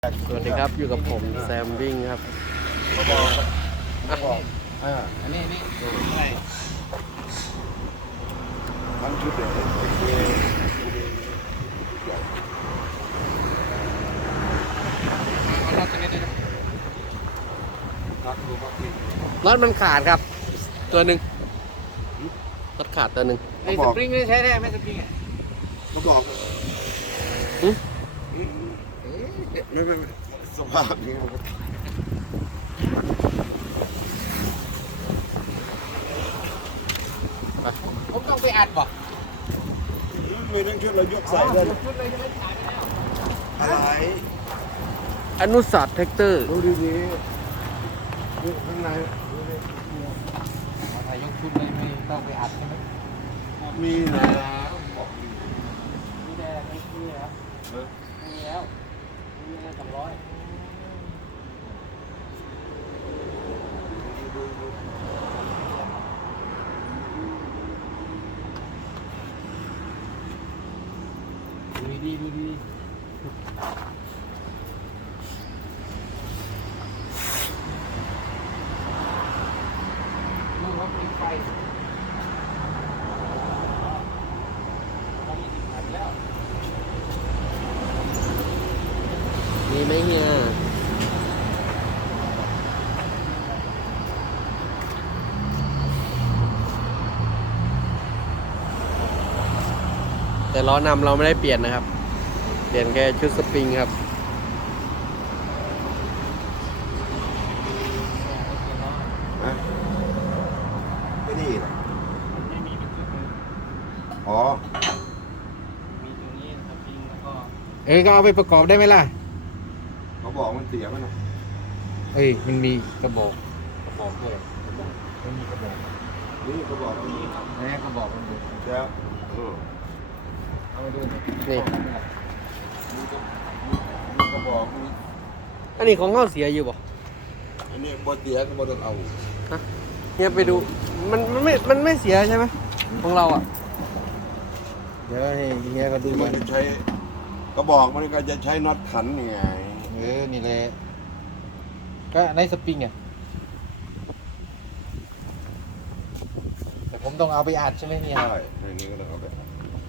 สวัสดีครับอยู่กับผมแซมวิ่งครับอันนี้อะไรมันชุดเด็กเอาน็อตตัวนี้ได้ไหมน็อตมันขาดครับ ตัวหนึ่งน็อตขาดตัวหนึ่งไอ้สปริงนี่ใช้ได้ไหมสปริงอ่ะก็บอกหึไม่สภาพนี้ผมต้องไปอัดป่ะไม่ต้องชุดเรายกใส่ได้ชุดเลยจะไม่ถ่ายไปแล้วอะไรอนุสาสแท็กเตอร์ดูดีๆนี่ข้างในถ่ายยกชุดเลยไม่ต้องไปอัดใช่ไหมมีนะมีแต่ไม่มีแล้วมีแล้วมีอะไร200ดูดีดูว่ามีไฟอัดแล้วมีไหมเฮียแต่ล้อนำเราไม่ได้เปลี่ยนนะครับ เปลี่ยนแค่ชุดสปริงครับไม่นี่นะไม่มีเป็นชุดเลยอ๋อมีตรงนี้สปริงแล้วก็ก็เอาไปประกอบได้ไหมล่ะเขาบอกมันเสียมันนะมันมีกระบอกด้วยมันมีกระบอกนี่เขาบอกมันแม่กระบอกมันดูแล้วเอามาดูหน่อยนี่มีกระบอกมีอันนี้ของเข้าเสียอยู่บ่อันนี้บอเสียก็บอต้องเอาเฮียไปดู มันไม่เสียใช่ไหมของเราอ่ะเดี๋ยวให้เฮียก็ดูมัมัน นจะใช้กระบอกมันก็จะใช้น็อตขันนี่ไงนี่แหละก็ในสปริงอ่ะแต่ผมต้องเอาไปอัดใช่ไหมเฮียใช่ในนี้ก็ต้องเอาแบบ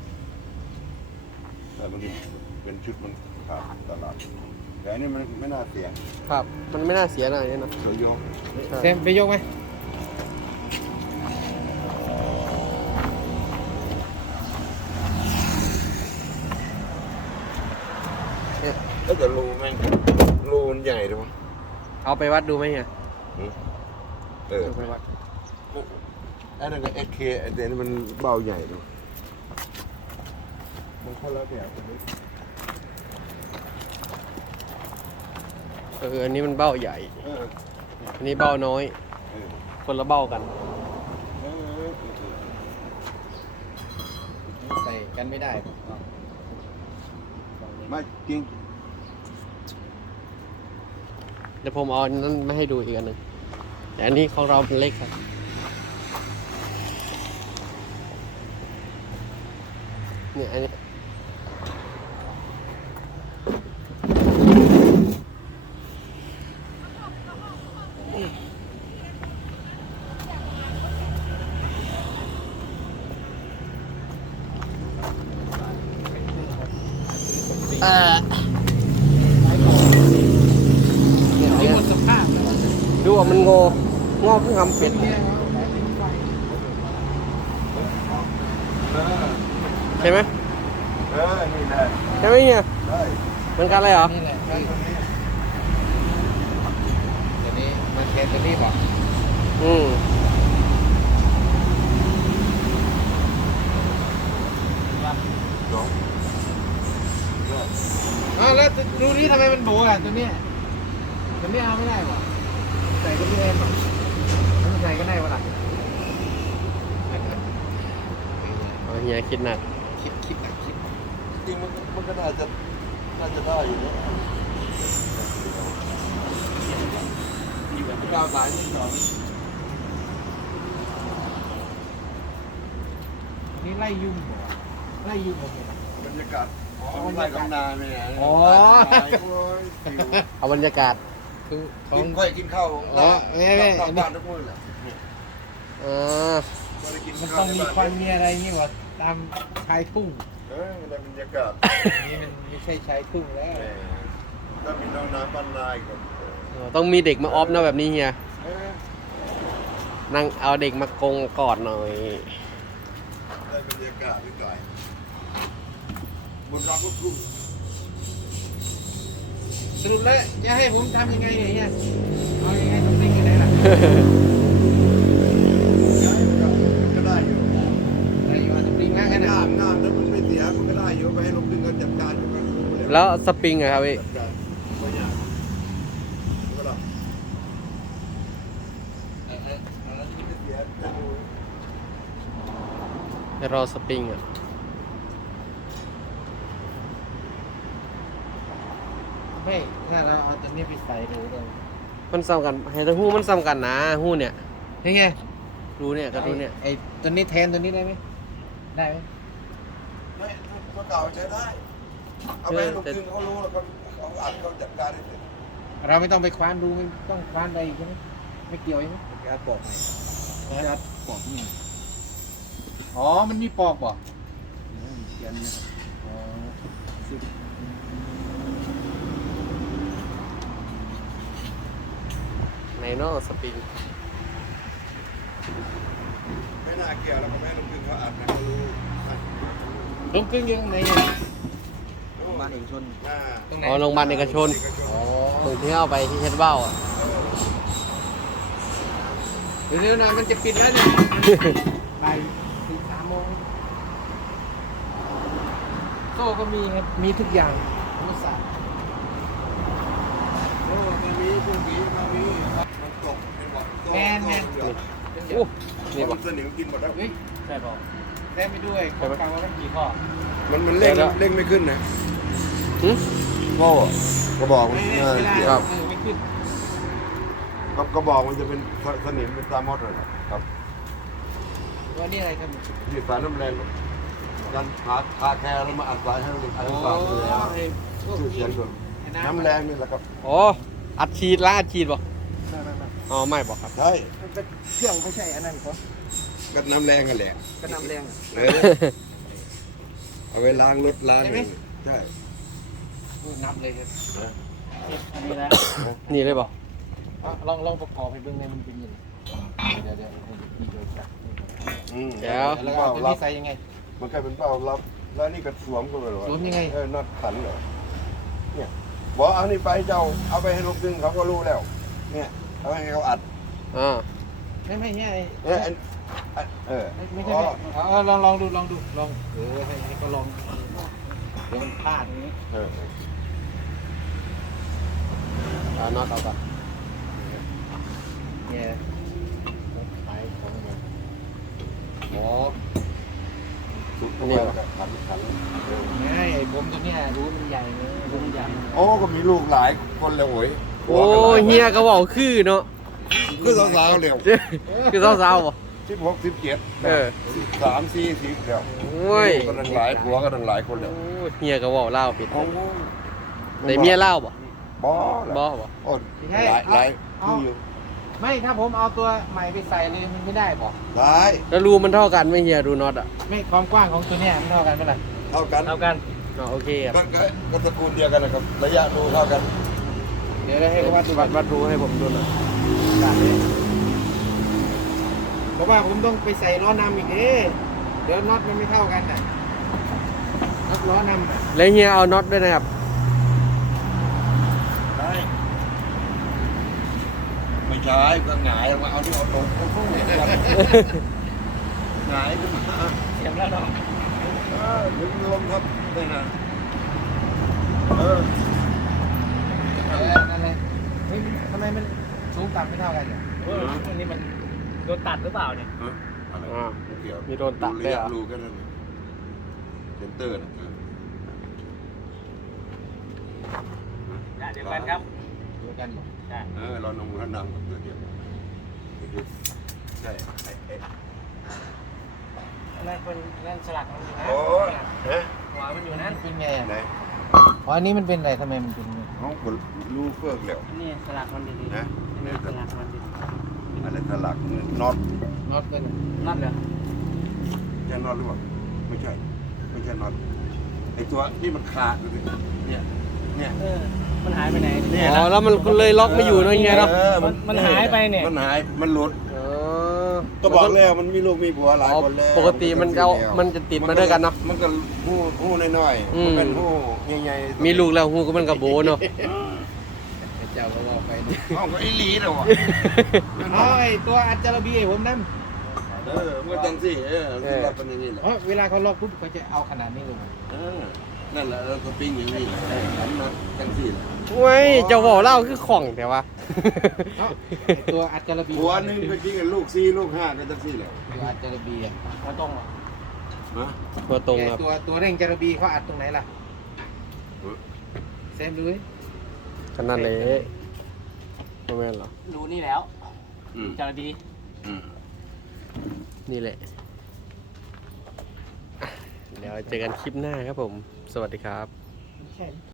แต่มันเป็นชุดมันขาดตลาดแต่อันนี้มันไม่น่าเสียครับ มันไม่น่าเสียหน่อยนี่เนาะเสือโยงเซมไปยกไหมแล้วแต่รูแม่งรูมันใหญ่ด้วยมั้งเอาไปวัดดูไหมเฮียเออเอาไปวัดไอ้นั่นก็เอ็กเคไอ้เดี๋ยวนี้มันเบาใหญ่ด้วยมันคนละแบบกันเลยอันนี้มันเบ้าใหญ่เอออันนี้เบ้าน้อยเออคนละเบ้ากันเออใส่กันไม่ได้ไม่จริงเดี๋ยวผมเอาอันนั้นมาให้ดูอีกอันหนึ่งแต่อันนี้ของเราเป็นเล็กครับเนี่ยอันนี้เนี่ยมีหมดสภาพแล้วดูว่ามันงอเพิ่งทำเป็ดใช่ไหมนี่แหละใช่ไหมเนี่ยได้เหมือนกันเลยเหรอนี่แหละเดี๋ยวนี้มันเทนตัวนี้ป่ะอืมจบแล้วดูนี่ทำไมมันโบอ่ะตัวเนี้ยตัวนี้เอาไม่ได้ป่ะใส่ก็ไม่ได้ป่ะมันใส่ก็ได้ป่ะล่ะเอาเฮียคิดหนักคิดจริงมันก็น่าจะได้อยู่นะกาวสายนี่สองนี่ไล่ยุ่งเหรอไล่ยุ่งโอเคบรรยากาศมันไล่กำนาไปไหนอ๋อโอ้ยหิวเอาบรรยากาศคือขอกิงนค่อยกินข้าวอ๋อนี่นอกบ้านทุกมื้อแหละอ่าไม่ได้กินมันข้าต้วองในมีบ้านควันมีอะไรอย่างงี้วะตามชายทุ่งในบรรยากาศนี่มันไม่ใช่ชายทุ่งแล้วถ้ามีน้องน้ำบ้านนายก็ต้องมีเด็กมาออฟนะแบบนี้เฮียเออนั่งเอาเด็กมากงกอดหน่อยได้บรรยากาศนิดหน่อยบนรักลูกทุ่งสรุปแล้วจะให้ผมทำยังไงเนี่ยเฮียเอายังไงต้องเล่นกันไหนล่ะย้ายมันก็ได้อยู่ไอ้ยูอาร์ตปริงมากกันนะงานแล้วมันไม่เสียมันก็ได้อยู่ไปให้ลูกดึงก็จัดการอยู่กันแล้วสปริงอะครับพี่จัดการไม่ยากก็ได้อะไรที่ไม่เสียจะดูให้รอสปริงอะไม่ถ้าเราเอาตัวนี้ไปใส่ดูเลยมันซ้ำกันให้ทั้งหู้มันซ้ำกันนะหู้เนี่ยยังไงรู้เนี่ยกับรู้เนี่ยไอ้ตัวนี้แทนตัวนี้ได้ไหมได้ไหมไม่ตัวเก่าใช้ได้ เอาไปให้ลูกดึงเขารู้แล้วเขาอัดเขาจัดการได้เสร็จเราไม่ต้องไปคว้านดูไม่ต้องคว้านอะไรอีกใช่ไหมไม่เกี่ยวใช่ไหมการบอกไงการปอกนี่อ๋อมันมีปอกบ่เขียนนะอ๋อในนอกสปริงไม่น่าเกี่ยวแล้วก็ไม่ให้ลูกดึงเขาอัดนะเขารู้ลงกึ่งยังไงบ้านเอกชนตรงไหนอ๋อโรงพยาบาลเอกชนอ๋อตรงที่เอาไปที่เช็ดเบ้าอ่ะเดี๋ยวนะมันจะปิดแล้วเนี่ยบ่าย3 โมงโซ่ก็มีครับมีทุกอย่างมุสาโอ้มันมีพวกนี้มันมีมันตกเป็นบ่อแมนโอ้นี่นี่บ่มันสนิมกินหมดแล้วเฮ้ยใช่ป่ะได้ไปด้วยของกลางว่ามันกี่ข้อมันเร่งเร่งไม่ขึ้นนะหึโง่กระบอกมันไม่ได้เกี่ยวไม่ขึ้นกระบอกมันจะเป็นสนิมเป็นตามอดเลยครับว่านี่อะไรครับที่สารน้ำแรงกันหาแคร์แล้วมาอัดสายให้อัดสายเลยแล้วไอ้พวกชื่อเสียงส่วนน้ำแรงนี่แหละครับอ๋ออัดฉีดล้างอัดฉีดบ่ไม่อ๋อไม่บอกครับใช่มันเป็นเครื่องไม่ใช่อันนั้นก็ก็น้ำแรงกันแหละก็น้ำแรงเอาไว้ล้างรถล้างใช่นับเลยครับอันนี้นะนี่เลยบ่ลองประกอบให้เบื้องในมันเป็นยังไงเดี๋ยวพี่โดยจับแล้วแล้วก็ตัวนี้ใส่ยังไงมันกลายเป็นเป้ารับแล้วนี่ก็สวมก็เลยสวมยังไงน็อตขันเหรอเนี่ยบอกเอานี่ไปเจ้าเอาไปให้ลูกดึงเขาก็รู้แล้ว เนี่ยเอาไปให้เขาอัดอ่าไม่ใช่ไม่ใช่ลองดูลองให้เขาลองพลาดอย่างนี้เอาน็อตเอาก่อนเนี่ยขายของเนี่ยอ๋อขันง่ายไอ้ผมตัวเนี้ยรู้มันใหญ่เลยรู้มันใหญ่โอ้ก็มีลูกหลายคนเลยโอ้ยโอ้เฮียก็บอกคือเนาะคือสาวๆเร็วคือสาวๆบ่ 16 17 เออ 13 40เร็วโอ้ยก็ดังหลายผัวก็ดังหลายคนเลยโอ้เฮียก็บอกเล่าปิดโอ้แต่เมียเล่าบ่บ่บ่บ่โอ้หลายคืออยู่ไม่ถ้าผมเอาตัวใหม่ไปใส่เลยมันไม่ได้บอกได้แล้วรูมันเท่ากันไหม่เฮียดูน็อตอ่ะไม่ความกว้างของตัวเนี้ยมันเท่ากันเมื่อไหร่เท่ากันเท่ากันอ๋อโอเคครับก็ตระกูลเดียวกันนะครับระยะดูเท่ากันเดี๋ยวให้เขาวัดดูวัดรูให้ผมดูหน่อยเพราะว่าผมต้องไปใส่ล้อนำอีกเดี๋ยวน็อตมันไม่เท่ากันน่ะน็อตล้อนำน่ะแล้วเฮียเอาน็อตด้วยนะครับได้ไม่ใช่ก็หงายมาเอาที่เอาลงหงายขึ้นมาเสียบแล้วเนาะดึงลงครับได้นะนั่นแหละเฮ้ยทำไมมันสูงต่ำไม่เท่ากันเนี่ยอันนี้มันโดนตัดหรือเปล่าเนี่ยอะไรเกี่ยวมีโดนตัดด้วยเหรอรูกันนั่นเซนเตอร์นะเดียวกันครับเดียวกันใช่เรานำนำกับตัวเดียวใช่อะไรเป็นนั่นสลักมันนะโอ้ฮะไอ้หัวมันอยู่นั่นเป็นไงอ่ะไหนอ๋ออันนี้มันเป็นอะไรทำไมมันเป็นเขาก็รู้เฟือกแล้วนี่สลักมันดีๆนะนี่สลักมันดีอะไรสลักน็อตน็อตเป็นๆนั่นเหรอใช่น็อตหรือเปล่าไม่ใช่น็อตไอตัวที่มันขาดดูสิเนี่ยมันหายไปไหนอ๋อแล้วมันเลยล็อกไม่อยู่นั่นไงเนาะมันหายไปเนี่ยมันหายมันหลุดอ๋อก็บอกแล้วมันมีลูกมีผัวหลายคนแล้วปกติมันจะติดมาด้วยกันเนาะมันก็หู้น้อยอืๆมมันเป็นหู้ใหญ่ๆมีลูกแล้วหูก็มันกับโบเนาะเจ้าก็บอกไปนี่อ้าวก็ไอ้ลีแล้วอ่ะอ๋อไอตัวอัจจารบีผมนั่นมันก็จังสิคือว่าเป็นอย่างนี้แหละเพราะเวลาเขาล็อกปุ๊บเขาจะเอาขนาดนี้ลงมานั่นแหละแล้วก็ปิ้งอย่างนี้แหละทำน็อตจังสิแหละเว้ยเจ้าบอกเล่าคือของแต่ว่าเนาะไอ้ตัวอัจจารบีผัวหนึงไปกินกับลูก4ลูก5ก็จังสิแหละตัวอัจจารบีอ่ะมาตรงเหรอฮะตัวตรงครับตัวเร่งจารบีเขาอัดตรงไหนล่ะเซมดูดิขนาดเละไม่แม่นเหรอรู้นี่แล้วอืมจารบีอืมนี่แหละอ่ะเดี๋ยวเจอกันคลิปหน้าครับผม สวัสดีครับแค่นี้